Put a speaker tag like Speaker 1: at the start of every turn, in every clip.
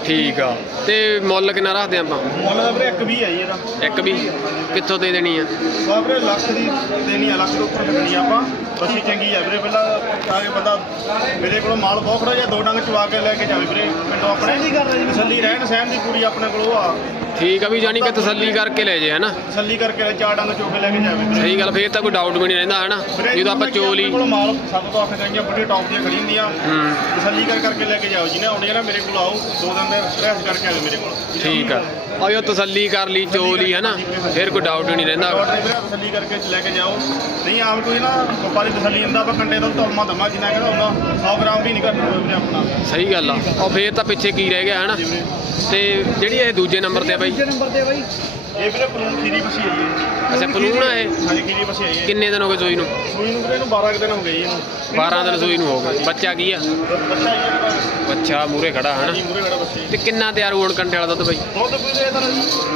Speaker 1: ठीक आ ते मुੱਲ किन्ना रखते ਆਪਾਂ
Speaker 2: ਮੁੱਲ ਦਾ ਵੀਰੇ 1 20 ਹੈ ਜੀ ਇਹਦਾ।
Speaker 1: 1 20 ਕਿੱਥੋਂ ਦੇ ਦੇਣੀ ਆ
Speaker 2: ਬਾ ਵੀਰੇ ਲੱਖ ਦੀ ਦੇਣੀ ਆ, ਲੱਖ ਦੇ ਉੱਪਰ ਲੱਗਣੀ ਆਪਾਂ। ਬੱਸੀ ਚੰਗੀ ਆ ਵੀਰੇ, ਪਹਿਲਾਂ ਆ ਕੇ ਬੰਦਾ ਮੇਰੇ ਕੋਲ ਮਾਲ ਬਹੁਤ ਖੜਾ ਜਾਂ 2 ਡੰਗ ਚਵਾ ਕੇ ਲੈ ਕੇ ਜਾਵੇ ਵੀਰੇ ਪਿੰਡੋਂ ਆਪਣੇ ਤਸੱਲੀ ਰਹਿਣ ਸਹਿਣ ਦੀ ਪੂਰੀ ਆਪਣੇ ਕੋਲ ਉਹ ਆ।
Speaker 1: ਠੀਕ ਆ ਵੀ ਜਾਨੀ ਕਿ ਤਸੱਲੀ ਕਰਕੇ ਲੈ ਜੇ ਹਨਾ,
Speaker 2: ਤਸੱਲੀ ਕਰਕੇ 4 ਡੰਗ ਚੋ ਕੇ ਲੈ ਕੇ ਜਾਵੇ ਵੀਰੇ।
Speaker 1: ਸਹੀ ਗੱਲ, ਫੇਰ ਤਾਂ ਕੋਈ ਡਾਊਟ ਵੀ ਨਹੀਂ ਰਹਿੰਦਾ ਹਨਾ ਜਦੋਂ ਆਪਾਂ ਚੋਲ ਹੀ
Speaker 2: ਕੋਲ ਮਾਲ 7 ਤੋਂ 8 ਗਾਈਆਂ ਬੜੀ ਟੌਪ ਦੀਆਂ ਖੜੀ ਹੁੰਦੀਆਂ। ਤਸੱਲੀ ਕਰਕੇ ਲੈ ਕੇ ਜਾਓ, ਜਿਹਨੇ ਆਉਣੀ ਆ ਨਾ ਮੇਰੇ ਕੋਲ ਆਓ, 2 ਦਿਨ ਦੇ ਰਹਿਸ ਕਰਕੇ ਆਵੇ ਮੇਰੇ ਕੋਲ।
Speaker 1: ਠੀਕ ਆ ਆਇਓ ਤਸੱਲੀ ਕਰ ਲਈ ਚੋਲ ਹੀ ਹਨਾ, ਫਿਰ ਕੋਈ ਡਾਊਟ ਹੀ ਨਹੀਂ ਰਹਿੰਦਾ।
Speaker 2: ਤਸੱਲੀ ਕਰਕੇ ਲੈ ਕੇ ਜਾਓ, ਨਹੀਂ ਆਮ ਕੋਈ ਨਾ ਪੱਪਾ ਦੀ ਤਸੱਲੀ ਹੁੰਦਾ ਆਪਾਂ ਕੰਡੇ ਤੋਂ ਤਲਮਾ ਦਮਾ ਜਿੰਨਾ ਕਹਿੰਦਾ ਹੁੰਦਾ 100 ਗ੍ਰਾਮ ਵੀ ਨਹੀਂ ਘੱਟ ਆਪਣਾ।
Speaker 1: ਸਹੀ ਗੱਲ ਆ, ਉਹ ਫੇਰ ਤਾਂ ਪਿੱਛੇ ਕੀ ਰਹਿ ਗਿਆ ਹਨਾ। ਤੇ ਜਿਹੜੀ ਇਹ ਦੂਜੇ ਨੰਬਰ ਤੇ ਆ ਬਾਈ,
Speaker 2: ਦੂਜੇ ਨੰਬਰ ਤੇ ਬਾਈ ਇਹ ਵੀਰੇ ਪਲੂਣ ਖੀਰੀ ਬਸੀ ਆਈ ਹੈ।
Speaker 1: ਅੱਛਾ ਪਲੂਣ ਆ ਇਹ,
Speaker 2: ਹਾਂਜੀ ਖੀਰੀ ਬਸੀ ਆਈ ਹੈ।
Speaker 1: ਕਿੰਨੇ ਦਿਨ ਹੋ ਗਏ ਸੂਈ ਨੂੰ?
Speaker 2: ਸੂਈ ਨੂੰ ਵੀਰੇ ਇਹਨੂੰ 12 ਦਿਨ ਹੋ ਗਏ ਜੀ ਇਹਨੂੰ।
Speaker 1: 12 ਦਿਨ ਸੂਈ ਨੂੰ ਹੋ ਗਏ। ਬੱਚਾ ਕੀ ਆ?
Speaker 2: ਬੱਚਾ ਹੀ ਹੈ
Speaker 1: ਬੱਚਾ ਮੂਰੇ ਖੜਾ ਹਨਾ।
Speaker 2: ਮੂਰੇ ਖੜਾ ਬੱਚਾ।
Speaker 1: ਤੇ ਕਿੰਨਾ ਤਿਆਰ ਹੋਣ ਕੰਡੇ ਵਾਲਾ ਦੁੱਧ ਬਾਈ?
Speaker 2: ਦੁੱਧ ਵੀਰੇ ਇਹਦਾ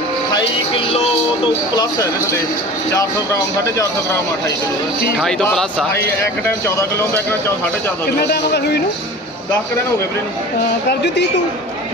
Speaker 2: 28 ਕਿਲੋ ਤੋਂ ਪਲੱਸ ਹੈ ਇਹਦੇ ਥੱਲੇ। 400 ਗ੍ਰਾਮ 450 ਗ੍ਰਾਮ 28 ਕਿਲੋ
Speaker 1: 28 ਤੋਂ ਪਲੱਸ ਆ।
Speaker 2: ਇੱਕ ਟਾਈਮ 14 ਕਿਲੋ ਹੁੰਦਾ, ਇੱਕ ਟਾਈਮ 14.5
Speaker 3: ਕਿੰਨਾ ਟਾਈਮ ਹੋ ਗਿਆ ਸੂਈ ਨੂੰ?
Speaker 2: 10 ਦਿਨ ਹੋ ਗਏ ਵੀਰੇ ਨੂੰ।
Speaker 3: ਕਰ ਜੂ 30 ਤੂੰ?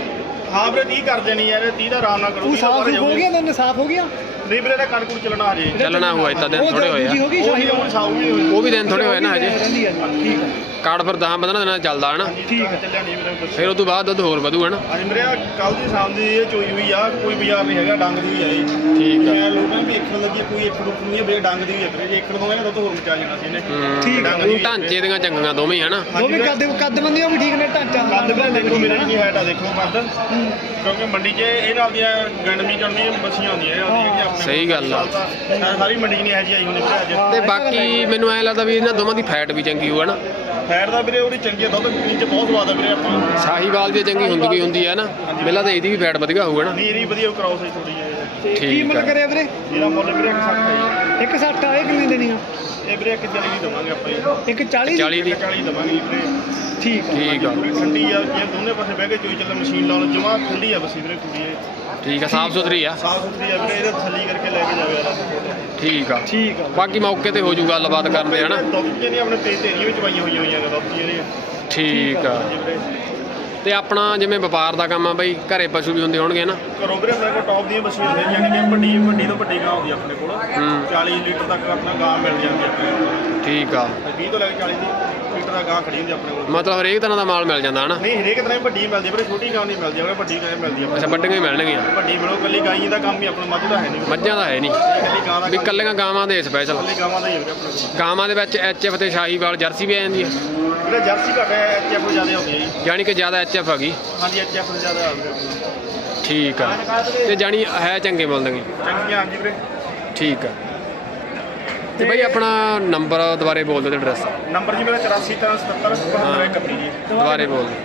Speaker 2: ਹਾਂ ਵੀਰੇ 30 ਕਰ ਦੇਣੀ ਯਾਰ, 30 ਦਾ ਆਰਾਮ ਨਾਲ ਕਰੋ।
Speaker 3: ਤੂੰ ਸਾਫ ਹੋ ਗਿਆ, ਤੈਨੂੰ ਸਾਫ ਹੋ ਗਿਆ?
Speaker 2: ਨਹੀਂ ਵੀਰੇ, ਇਹਦਾ ਕਣਕੂੜ ਚੱਲਣਾ ਹਜੇ।
Speaker 1: ਚੱਲਣਾ ਹੋਇਆ ਤਾਂ ਦਿਨ ਥੋੜੇ ਹੋਏ ਆ,
Speaker 3: ਹੋ ਗਈ ਸ਼ਾਹੀ
Speaker 2: ਉਹ ਸਾਊ ਵੀ ਹੋਈ।
Speaker 1: ਉਹ ਵੀ ਦਿਨ ਥੋੜੇ ਹੋਏ ਨਾ ਹਜੇ।
Speaker 3: ਰਹਿੰਦੀ ਆ ਜੀ, ਠੀਕ ਆ।
Speaker 1: ਕਾਰਡ ਫਿਰ 10-15 ਦਿਨਾਂ ਚੱਲਦਾ ਹਨਾ।
Speaker 2: ਠੀਕ ਹੈ, ਚੱਲਿਆ ਨਹੀਂ ਵੀਰੇ।
Speaker 1: ਫਿਰ ਉਹ ਤੋਂ ਬਾਅਦ ਦੁੱਧ ਹੋਰ ਵਧੂ ਹਨਾ।
Speaker 2: ਅੱਜ ਮੇਰੇ ਕੱਲ ਦੀ ਸ਼ਾਮ ਦੀ ਇਹ ਚੋਈ ਹੋਈ ਆ, ਕੋਈ ਬਾਜ਼ਾਰ ਨਹੀਂ ਹੈਗਾ, ਡੰਗ ਦੀ ਵੀ ਆ ਇਹ।
Speaker 1: ਠੀਕ ਆ।
Speaker 2: ਮੈਂ ਲੋਕਾਂ ਵੀ ਇੱਕਣ ਲੱਗੀ, ਕੋਈ ਇੱਕ ਰੁਕ ਨਹੀਂ ਹੈ ਵੀਰੇ, ਡੰਗ ਦੀ ਵੀ ਹੈ ਵੀਰੇ। ਜੇ ਇੱਕਣ ਤੋਂ ਦੁੱਧ ਹੋਰ ਮਚਾ ਜਾਣਾ ਸੀ ਇਹਨੇ।
Speaker 3: ਠੀਕ ਆ।
Speaker 1: ਉਹ ਢਾਂਚੇ ਦੀਆਂ ਚੰਗੀਆਂ ਦੋਵੇਂ ਹਨਾ।
Speaker 3: ਉਹ ਵੀ ਕੱਦ ਬੰਦੀਆਂ ਵੀ ਠੀਕ ਨੇ, ਢਾਂਚਾ
Speaker 2: ਕੱਦ ਵੀਰੇ ਦੇਖੋ ਮੇਰੇ ਨਹੀਂ ਹੈਟ ਆ, ਦੇਖੋ ਕੱਦ। ਕਿਉਂਕਿ ਮੰਡੀ 'ਚ ਇਹ ਨਾਲ ਦੀਆਂ ਗੰਡਮੀ ਚੜਨੀ ਬੱਸੀਆਂ ਹੁੰਦੀਆਂ ਇਹ ਜਿਹੜੀਆਂ ਆਪਣੇ।
Speaker 1: ਸਹੀ ਗੱਲ ਆ।
Speaker 2: ਸਾਰੀ ਮੰਡੀ 'ਚ ਨਹੀਂ ਇਹੋ ਜਿਹੀ ਆਈ ਹੁੰਦੀ ਵੀਰੇ ਅੱਜ।
Speaker 1: ਤੇ ਬਾਕੀ ਮੈਨੂੰ ਐਂ ਲੱਗਦਾ ਵੀ ਇਹਨਾਂ ਦੋਵਾਂ ਦੀ ਫੈਟ ਵੀ ਚੰਗੀ ਹੋਊ ਹਨਾ।
Speaker 2: ਫੈਟ ਦਾ ਵੀਰੇ ਉਹਦੀ ਚੰਗੀ ਆ, ਦੁੱਧ ਪੀਣ 'ਚ ਬਹੁਤ ਸਵਾਦ ਆ ਵੀਰੇ। ਆਪਾਂ
Speaker 1: ਸਾਹੀਵਾਲ ਦੀ ਚੰਗੀ ਹੁੰਦੀ ਹੈ ਨਾ, ਪਹਿਲਾਂ ਤਾਂ ਇਹਦੀ ਵੀ ਫੈਟ ਵਧੀਆ ਹੋਊਗਾ ਨਾ।
Speaker 2: ਨੀਰੀ ਵਧੀਆ ਕਰਾਓ ਸਹੀ ਥੋੜੀ ਜਿਹੀ।
Speaker 3: ਕੀ
Speaker 1: ਠੀਕ
Speaker 3: ਮੁੱਲ
Speaker 1: ਆ।
Speaker 3: ਕਰਿਆ ਵੀਰੇ?
Speaker 2: ਇਹਦਾ ਮੁੱਲ ਵੀਰੇ 160 ਹੈ ਜੀ।
Speaker 3: 160 ਆ। ਇਹ ਕਿੰਨੇ ਦੇਣੀ ਆ?
Speaker 2: ਇਹ ਵੀਰੇ 140 ਦੀ ਦੇਵਾਂਗੇ ਆਪਾਂ ਜੀ।
Speaker 3: 140
Speaker 1: 40 ਦੀ
Speaker 2: 140 ਦੇਵਾਂਗੇ ਵੀਰੇ।
Speaker 3: ਠੀਕ ਆ।
Speaker 1: ਠੀਕ ਆ।
Speaker 2: ਪੂਰੀ ਠੰਡੀ ਆ, ਜੇ ਦੋਨੇ ਪਾਸੇ ਬਹਿ ਕੇ ਚੋਈ ਚੱਲ ਮਸ਼ੀਨ ਲਾ ਲਓ, ਜਮਾ ਠੰਡੀ ਆ ਬਸੀ ਵੀਰੇ ਕੁੜੀ ਇਹ।
Speaker 1: ਠੀਕ ਆ, ਸਾਫ ਸੁਥਰੀ ਆ।
Speaker 2: ਸਾਫ ਸੁਥਰੀ ਆ ਵੀਰੇ, ਇਹਦਾ ਤਸੱਲੀ ਕਰਕੇ ਲੈ ਕੇ ਜਾਵੇ ਯਾਰ।
Speaker 1: ਠੀਕ ਆ।
Speaker 3: ਠੀਕ ਆ।
Speaker 1: ਬਾਕੀ ਮੌਕੇ ਤੇ ਹੋ ਜੂ ਗੱਲਬਾਤ ਕਰਨ ਦੇ ਹਨਾ।
Speaker 2: ਦੁੱਧ ਜਿਹੜੀਆਂ ਆਪਣੇ ਤੇਰੀਆਂ ਵਿੱਚ ਪਾਈਆਂ ਹੋਈਆਂ ਨੇ ਦੁੱਧ ਜਿਹੜੇ।
Speaker 1: ਠੀਕ ਆ।
Speaker 2: ਜੀ ਵੀਰੇ
Speaker 1: ਤੇ ਆਪਣਾ ਜਿਵੇਂ ਵਪਾਰ ਦਾ ਕੰਮ ਆ ਬਾਈ, ਘਰੇ ਪਸ਼ੂ ਵੀ ਹੁੰਦੇ ਹੋਣਗੇ ਨਾ।
Speaker 2: ਘਰੋਂ ਵੀਰੇ ਮੇਰੇ ਕੋਲ ਟੌਪ ਦੀਆਂ ਬੱਸੀਆਂ ਹੁੰਦੀਆਂ, ਯਾਨੀ ਕਿ ਵੱਡੀ ਤੋਂ ਵੱਡੀ ਗਾਂ ਹੁੰਦੀ ਆਪਣੇ ਕੋਲ। 40 ਲੀਟਰ ਤੱਕ ਆਪਣਾ ਗਾਂ ਮਿਲ ਜਾਂਦੀ ਆਪਣੇ ਕੋਲ।
Speaker 1: ਠੀਕ ਆ।
Speaker 2: 20 ਤੋਂ ਲੈ ਕੇ 40 ਲੀਟਰ ਦਾ ਗਾਂ ਖੜੀ ਹੁੰਦੀ ਆਪਣੇ ਕੋਲ।
Speaker 1: ਮਤਲਬ ਹਰੇਕ ਤਰ੍ਹਾਂ ਦਾ ਮਾਲ ਮਿਲ ਜਾਂਦਾ ਹਨਾ।
Speaker 2: ਨਹੀਂ ਹਰੇਕ ਤਰ੍ਹਾਂ ਦੀ ਵੱਡੀ ਮਿਲਦੀ ਵੀਰੇ, ਛੋਟੀ ਗਾਂ ਨਹੀਂ ਮਿਲਦੀ, ਵੱਡੀ ਗਾਂ ਮਿਲਦੀ ਆ।
Speaker 1: ਅੱਛਾ ਵੱਡੀਆਂ ਹੀ ਮਿਲਣਗੀਆਂ।
Speaker 2: ਵੱਡੀ ਮਿਲੋ, ਕੱਲੀ ਗਾਈ ਦਾ ਕੰਮ ਹੀ ਆਪਣਾ ਮੱਝ ਦਾ ਹੈ ਨਹੀਂ।
Speaker 1: ਮੱਝਾਂ ਦਾ ਹੈ ਨਹੀਂ
Speaker 2: ਕੱਲੀ ਗਾਂ ਦਾ
Speaker 1: ਵੀ ਕੱਲੀਆਂ ਗਾਵਾਂ ਦੇ ਸਪੈਸ਼ਲ।
Speaker 2: ਕੱਲੀ ਗਾਵਾਂ ਦਾ ਹੀ ਹੈ ਵੀਰੇ ਆਪਣੇ ਕੋਲ।
Speaker 1: ਗਾਵਾਂ ਦੇ ਵਿੱਚ ਐਚਐਫ ਤੇ ਸ਼ਾਹੀਵਾਲ ਜਰਸੀ ਵੀ ਆ ਜਾਂਦੀ ਆ।
Speaker 2: ਵੀਰੇ ਜਰਸੀ ਘੱਟ ਹੈ, ਐਚਐਫ ਜ਼ਿਆਦਾ ਹੁੰਦੀ ਹੈ ਜੀ।
Speaker 1: ਯਾਨੀ ਕਿ ਜ਼ਿਆਦਾ ਐਚਐਫ ਹੈਗੀ।
Speaker 2: ਹਾਂਜੀ ਐਚਐਫ ਜ਼ਿਆਦਾ ਆ ਵੀਰੇ।
Speaker 1: ਠੀਕ ਆ। ਤੇ ਜਾਣੀ ਹੈ ਚੰਗੇ ਮੁੱਲ ਦੀਆਂ।
Speaker 2: ਚੰਗੀਆਂ ਹਾਂਜੀ ਵੀਰੇ।
Speaker 1: ਠੀਕ ਆ। ਤੇ ਬਾਈ ਆਪਣਾ ਨੰਬਰ ਦੁਬਾਰੇ ਬੋਲ ਦਿਓ ਤੇ ਐਡਰੈਸ।
Speaker 2: ਨੰਬਰ ਜੀ ਮੇਰਾ 84 ਜੀ।
Speaker 1: ਦੁਬਾਰੇ ਬੋਲ ਦਿਓ।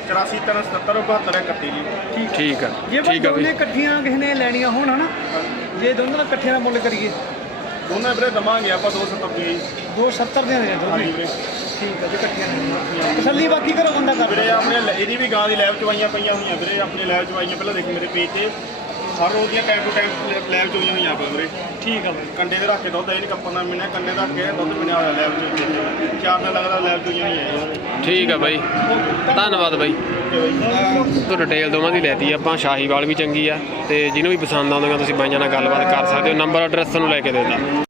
Speaker 2: 84 ਜੀ।
Speaker 1: ਠੀਕ ਆ।
Speaker 3: ਜੇ ਬਸ
Speaker 1: ਠੀਕ ਆ
Speaker 3: ਦੋਨੇ
Speaker 1: ਬਈ।
Speaker 3: ਇਕੱਠੀਆਂ ਕਿਸੇ ਨੇ ਲੈਣੀਆਂ ਹੋਣ ਹਨਾ, ਜੇ ਦੋਨਾਂ ਦਾ ਇਕੱਠਿਆਂ ਦਾ ਮੁੱਲ ਕਰੀਏ
Speaker 2: ਦੋਨਾਂ ਵੀਰੇ ਦਵਾਂਗੇ ਆਪਾਂ 270 ਜੀ।
Speaker 3: 270 ਦੇ ਨੇ ਦੋਨੇ।
Speaker 2: ਹਾਂਜੀ ਵੀਰੇ।
Speaker 3: ਠੀਕ ਆ ਜੀ, ਇਕੱਠੀਆਂ ਲੈਣੀਆਂ। ਤਸੱਲੀ ਬਾਕੀ ਘਰੋਂ ਬੰਦਾ ਕਰ
Speaker 2: ਵੀਰੇ ਆਪਣੇ ਇਹਦੀ ਵੀ ਗਾਂ ਦੀ ਲੈਬ ਚਵਾਈਆਂ ਪਈਆਂ ਹੋਈਆਂ ਵੀਰੇ, ਆਪਣੀ ਲੈਬ ਚਵਾਈਆਂ ਪਹਿਲਾਂ ਦੇਖੋ ਮੇਰੇ ਪੇਜ ਤੇ ਹਰ ਰੋਜ਼ ਦੀਆਂ ਟਾਈਮ ਟੂ ਟਾਈਮ ਲੈਬ ਚੋਈਆਂ ਹੋਈਆਂ ਆਪਾਂ ਵੀਰੇ।
Speaker 3: ਠੀਕ ਆ ਬਈ।
Speaker 2: ਕੰਡੇ ਦੇ ਰੱਖ ਕੇ ਦੁੱਧ ਇਹ ਨਹੀਂ ਕੱਪਾਂ ਦਾ ਮਿਲਿਆ, ਕੰਡੇ ਦਾ ਕੇ ਦੁੱਧ ਮਿਲਿਆ ਹੋਇਆ ਲੈਬ ਚ। 4 ਦਿਨ ਲੱਗਦਾ ਲੈਬ ਚੋਈਆਂ ਹੋਈਆਂ।
Speaker 1: ਠੀਕ ਆ ਬਾਈ, ਧੰਨਵਾਦ ਬਾਈ। ਤੋਂ ਡਿਟੇਲ ਦੋਵਾਂ ਦੀ ਲੈਤੀ ਆਪਾਂ। ਸ਼ਾਹੀਵਾਲ ਵੀ ਚੰਗੀ ਆ, ਤੇ ਜਿਹਨੂੰ ਵੀ ਪਸੰਦ ਆਉਂਦੀਆਂ ਤੁਸੀਂ ਬਾਈਆਂ ਨਾਲ ਗੱਲਬਾਤ ਕਰ ਸਕਦੇ ਹੋ। ਨੰਬਰ ਐਡਰੈਸ ਨੂੰ ਲੈ ਕੇ ਦੇ ਦਿੱਤਾ।